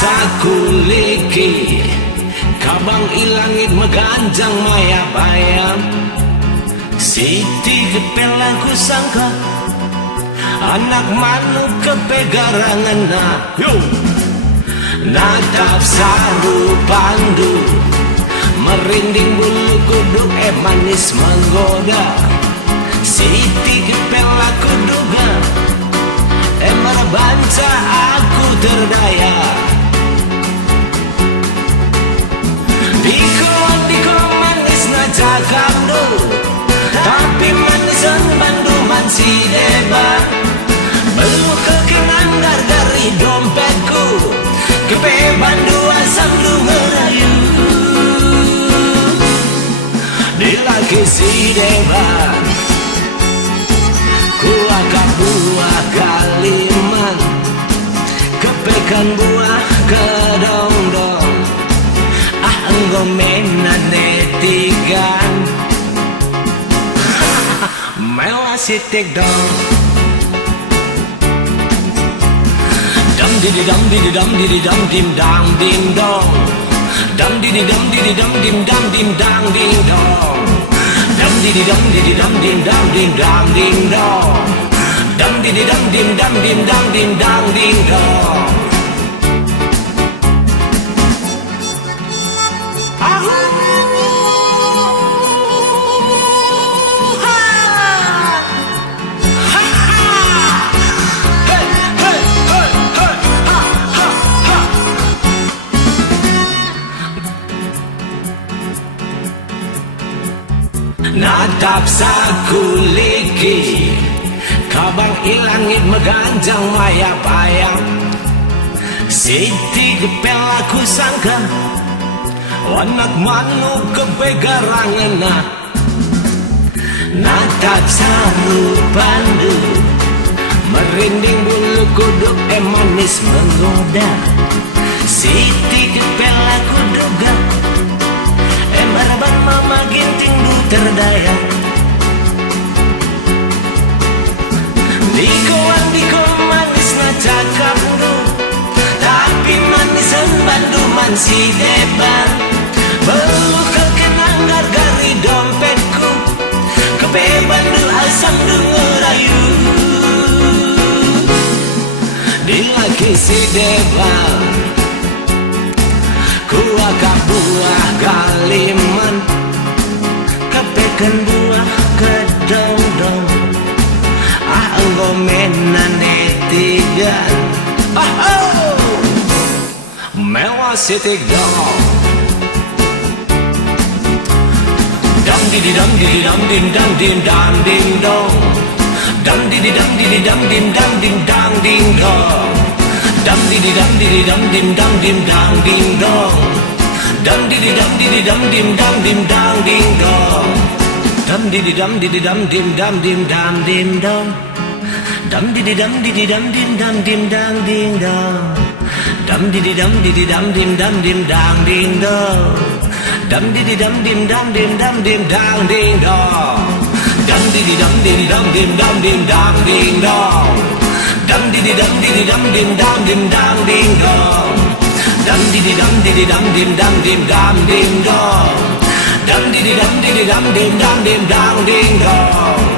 sakuliki kabang ilangit maganjang maya bayam Siti kepelang ku sangka anak manu kepegarangan na natap saru pandu merinding bulu kuduk manis menggoda Siti kepelang ku duga merbanca aku terdaya Diko manis na jakardo tapi manisan bandu man si deba belum kekenang dari dompetku kepe bandu asam lu merayu di lagi si deba ku akan buah kaliman kepekan buah kedong-dong engkau menanetikan Mela sitik dong Dam didi dam didi dam didi dam dim dang dim dong Dam didi dam didi dam dim dang dim dang dim dong Dam didi dam didi dam dim dang dim dang dim dong Dam didi dam dim dang dim dang dim dang dim dong Natap sakuliki kabang ilangit meganjang maya payang Siti gepel aku sangka anak manu kepegarangan na natap saru pandu merinding bulu kuduk manis menggoda Siti gepel aku duga maraban mama ginting du terdaya Diko manis na cakap du tapi manisan bandu man si deban belum kekenang gargari dompetku kepe bandu asam du ngerayu di lagi si deban ku akan buah kaliman kepekan buah kedong-dong engkau menanetikan mewah sitik dong Dam didi dam didi dam dim dang dim dang dim dong Dam didi dam didi dam dim dang dim dang dim dong Dam didi dam didi dam dim dang dim dang dim dong Dam didi dam didi dam dim dang dim dang dim dong Dam didi dam didi dam dim dang dim dang dim dong Dam didi dam didi dam dim dang dim dang dim dong Dam didi dam didi dam dim dang dim dang dim dong Dam didi dam dim dang dim dang dim dang dim dong Dam didi dam didi dam dim dang dim dang dim dong Dam didi dam didi dam dim dang dim dang dim dong Dam didi dam didi dam dim dang dim dang dim dong Dam didi dam didi dam dim dang dim dang dim dong